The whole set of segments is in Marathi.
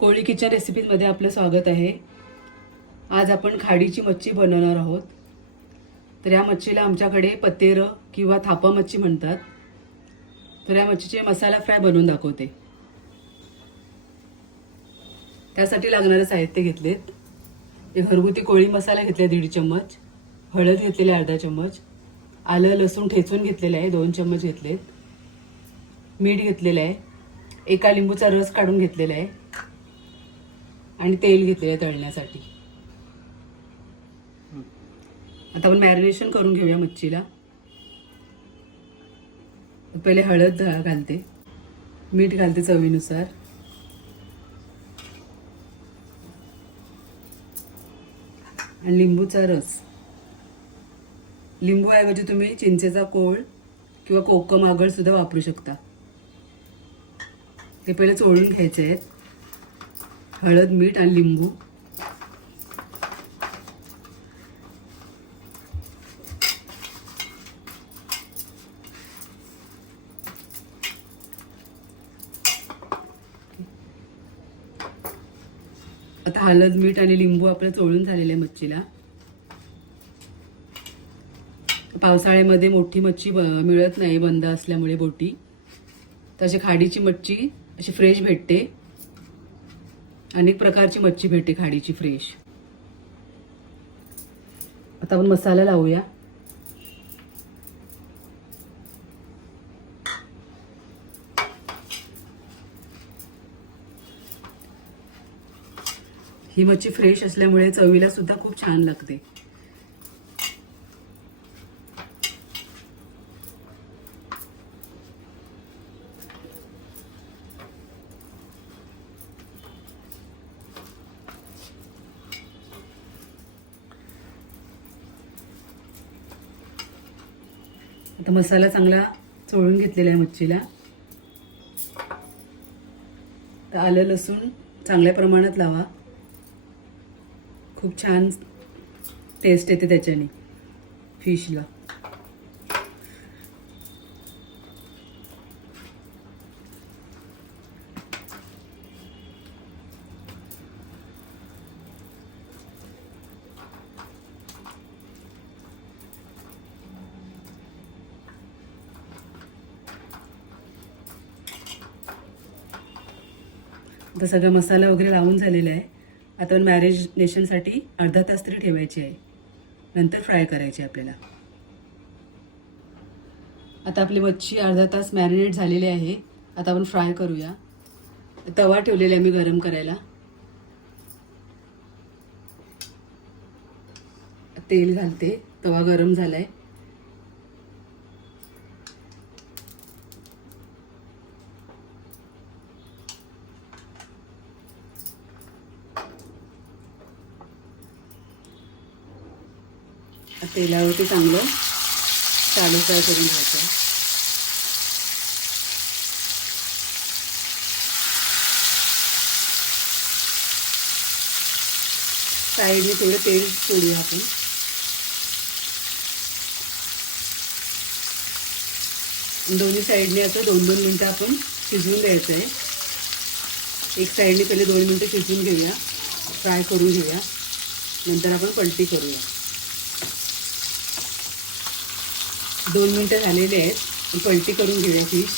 कोळी किचन रेसिपीमध्ये आपलं स्वागत आहे. आज आपण खाडीची मच्छी बनवणार आहोत. तर या मच्छीला आमच्याकडे पतेरं किंवा थापा मच्छी म्हणतात. तर या मच्छीचे मसाला फ्राय बनवून दाखवते. त्यासाठी लागणारं साहित्य घेतलेत. एक घरगुती कोळी मसाला घेतला दीड चम्मच हळद घेतलेली अर्धा चम्मच आलं लसूण ठेचून घेतलेलं आहे दोन चम्मच घेतलेत. मीठ घेतलेलं आहे. एका लिंबूचा रस काढून घेतलेला आहे. आणि तेल घेतलेलं तळण्यासाठी. आता आपण मॅरिनेशन करून घेऊया मच्छीला. पहिले हळद घालते. मीठ घालते चवीनुसार. आणि लिंबूचा रस. लिंबूऐवजी तुम्ही चिंचेचा कोळ किंवा कोकम आगळ सुद्धा वापरू शकता. हे पहिले चोळून घ्यायचे आहेत. हळद मीठ आणि लिंबू. आता हळद मीठ आणि लिंबू आपलं चोळून झालेलं आहे मच्छीला. पावसाळ्यामध्ये मोठी मच्छी ब- मिळत नाही बंद असल्यामुळे बोटी. तशी खाडीची मच्छी अशी फ्रेश भेटते. अनेक प्रकारची मच्छी भेटते खाडीची फ्रेश आता आपण मसाला लावूया. ही मच्छी फ्रेश असल्यामुळे चवीला सुद्धा खूप छान लागते. आता मसाला चांगला चोळून घेतलेला आहे मच्छीला. तर आलं लसूण चांगल्या प्रमाणात लावा. खूप छान टेस्ट येते त्याच्याने फिशला. आता सगळा मसाला वगैरे लावून झालेला आहे. आता आपण मॅरिनेशनसाठी अर्धा तास तरी ठेवायची आहे. नंतर फ्राय करायची आपल्याला. आता आपली मच्छी अर्धा तास मॅरिनेट झालेली आहे. आता आपण फ्राय करूया. तवा ठेवलेला आहे मी गरम करायला. तेल घालते. तवा गरम झाला आहे तेलावरती चांगलं चालू फ्राय करून घ्यायचं. साईडने थोडं तेल सोडूया आपण. दोन्ही साईडने असं दोन दोन मिनटं आपण शिजवून द्यायचं आहे एक साईडने पहिले दोन मिनटं शिजवून घेऊया. फ्राय करून घेऊया. नंतर आपण पलटी करूया. दोन मिनटं झालेले आहेत. पलटी करून घेऊया फिश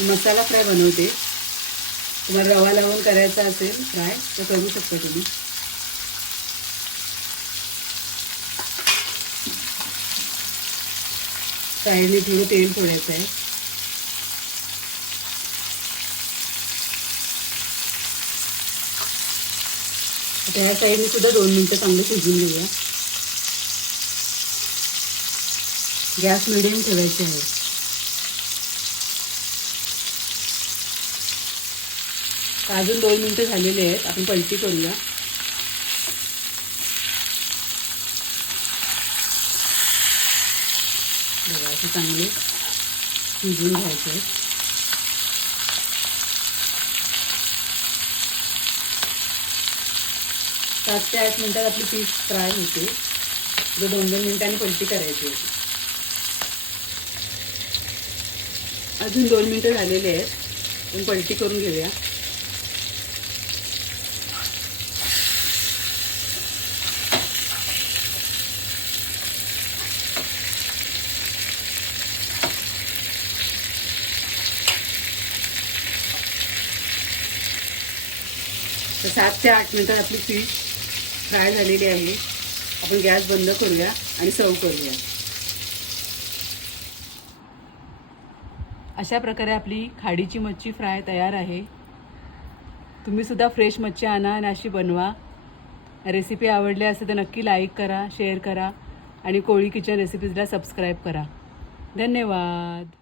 मसाला फ्राय बनवते. तुम्हाला रवा लावून करायचा असेल फ्राय तर करू शकता तुम्ही. साईडने थोडं तेल सोडायचं आहे. आता ह्या साईडने सुद्धा दोन मिनटं चांगलं शिजून घेऊया. गॅस मिडियम ठेवायची आहे. अजून दोन मिनटं झालेले आहेत आपण पलटी करूया. बघा असे चांगले शिजून घ्यायचे आहेत. सात ते आठ मिनटात आपली पीस फ्राय होते. जो दोन दोन मिनिटांनी पलटी करायची होती. अजून दोन मिनिटं झालेले आहेत. पण पलटी करून घेऊया. तर सात ते आठ मिनिटात आपली फिश फ्राय झालेली आहे. आपण गॅस बंद करूया आणि सर्व करूया. अशा प्रकारे आपली खाडीची मच्छी फ्राय तयार आहे. तुम्ही सुद्धा फ्रेश मच्छी आणा आणि अशी बनवा. रेसिपी आवडली असेल तर नक्की लाईक करा शेअर करा आणि कोळी किचन रेसिपीजला सबस्क्राईब करा. धन्यवाद.